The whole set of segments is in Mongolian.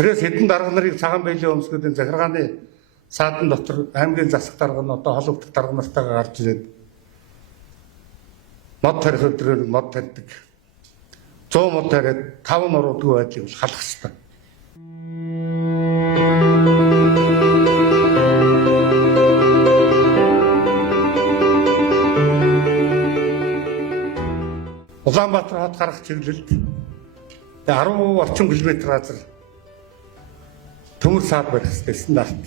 Тэрээс хэдэн дарга нарыг цагаан бэйлийн өмсгүүдийн захиргааны саадан дотор аймгийн засаг дарга нь одоо холбогдох дарга нартайгаа гарч ирээд мод тарих өдрөөр мод тарьдаг. 100 мод тариад 5 нуруудгүй байдлыг халах хэрэгтэй. Улаанбаатар хот гарах чиглэлд 10 орчим километр газар төмөр саад барих хэрэгтэй стандарт.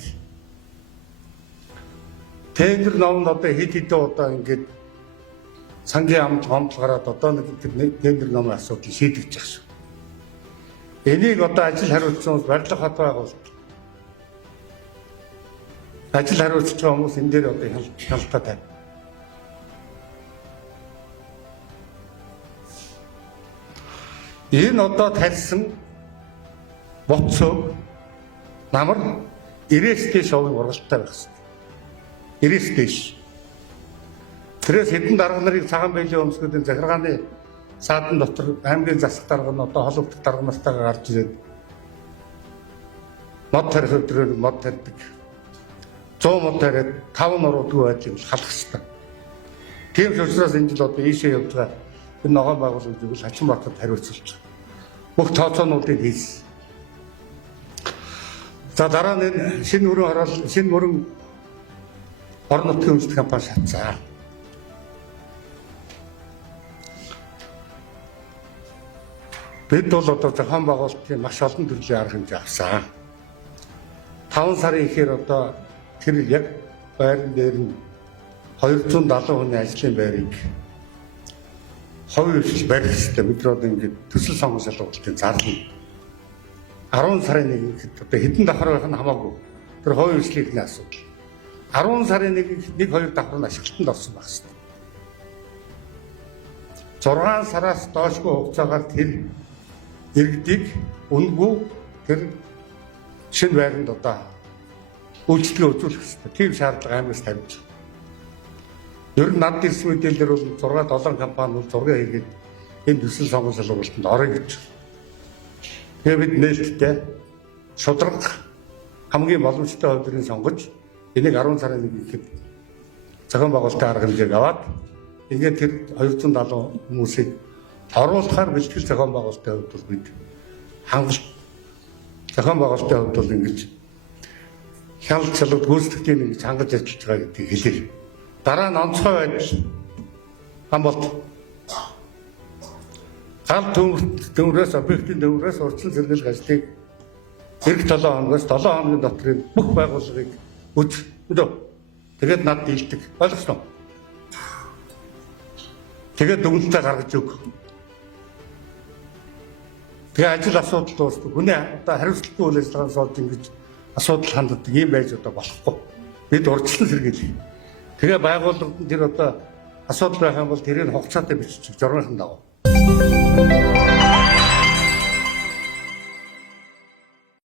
Тендер номд одоо хэд хэдэн удаа ингээд сангийн амт гараад одоо нэг тендер номын асуудал шийдэгдэж байгаа шүү. Энийг одоо ажил хариуцсан хүмүүс барилга хот байгуулалт. Ажил хариуцж байгаа хүмүүс энэ дээр одоо хялтаа тавь. Энэ одоо тарьсан боцоо намар 90-с дээш овын ургалтай байх хэрэгтэй. 90-с дээш. Тэрээс хэдэн дарга нарыг цагаан бэйлийн өмсгүүдийн захиргааны саадан дотор аймгийн засаг дарга нь одоо холбогдох дарга нартайгаа гарч ирээд мод тарих өдрөөр мод тарьдаг. 100 мод тариад 5 нуруудгүй байдлыг халах хэрэгтэй. Тийм ч учраас энэ жил одоо ийшээ явж байгаа энэ ногоон байгууллагыг л хачин батад хариуцуулж байгаа. Бүх тооцоонуудыг хийсэн. За дараа нь шинэ мөрөн орон нутгийн өмсөлт компани шатсан. Бид бол одоо зохион байгуулалтын маш олон төрлийн арга хэмжээ авсан. 5 сарын ихээр одоо тэр яг байран дээр нь 270 хүний ажлын байрыг хувийн хвшил барих хэрэгтэй. Бид одоо ингээд төсөл сонгон шалгуулалтын зарлал 10 сарын 1-нд одоо хэдэн давхар байх нь хамаагүй. Тэр хувийн хвшлийнхний асуудал. 10 сарын 1-2 давхар нь ашиглалтанд орсон байх хэрэгтэй. 6 сараас доошгүй хугацаагаар тэр иргэдийг үнгүй тэр шинэ байранд одоо үйлчлэгээ үзүүлэх хэрэгтэй. Тийм шаардлага аймагаас тавьж байна. Ер нь над ирсэн мэдээлэлээр бол 6-7 компани бол зураг хийгээд энэ төсөл сонгон шалгуулалтанд орё гэж. Тэгээ бид нээлттэй шудраг хамгийн боломжтой хувьдрын сонгож энийг 10 сарын 1-нд зохион байгуулалтын арга хэмжээг аваад ингээд тэр 270 хүмүүсийг оруулахаар бэлтгэл зохион байгуулалтын хувьд бол бид хангалт зохион байгуулалтын хувьд бол ингэж хяналт шалгалт гүйцэтгэхийн ингэж хангаж ажиллаж байгаа гэдгийг хэлээ. Дараа нь онцгой байдал хамболт гал төмрөөс объектын төмрөөс урьдчилан сэргийлэх ажлыг эх 7 хоногоос 7 хоногийн дотрын бүх байгууллагыг өдөө тэгээд над дийлдэг ойлгосноо. Тэгээд дүгнэлтээ гаргаж өг. Тэгээ ажил асуудал дуусна. Хүний одоо хариуцлагагүй үйл ажиллагаанд суулж ингэж асуудал ханддаг юм байж одоо болохгүй. Бид урьдчилан сэргийлье. Тэгээ байгууллагад тэр одоо асуудал байх юм бол тэрийг хугацаатай бичиж журмынхан дагав.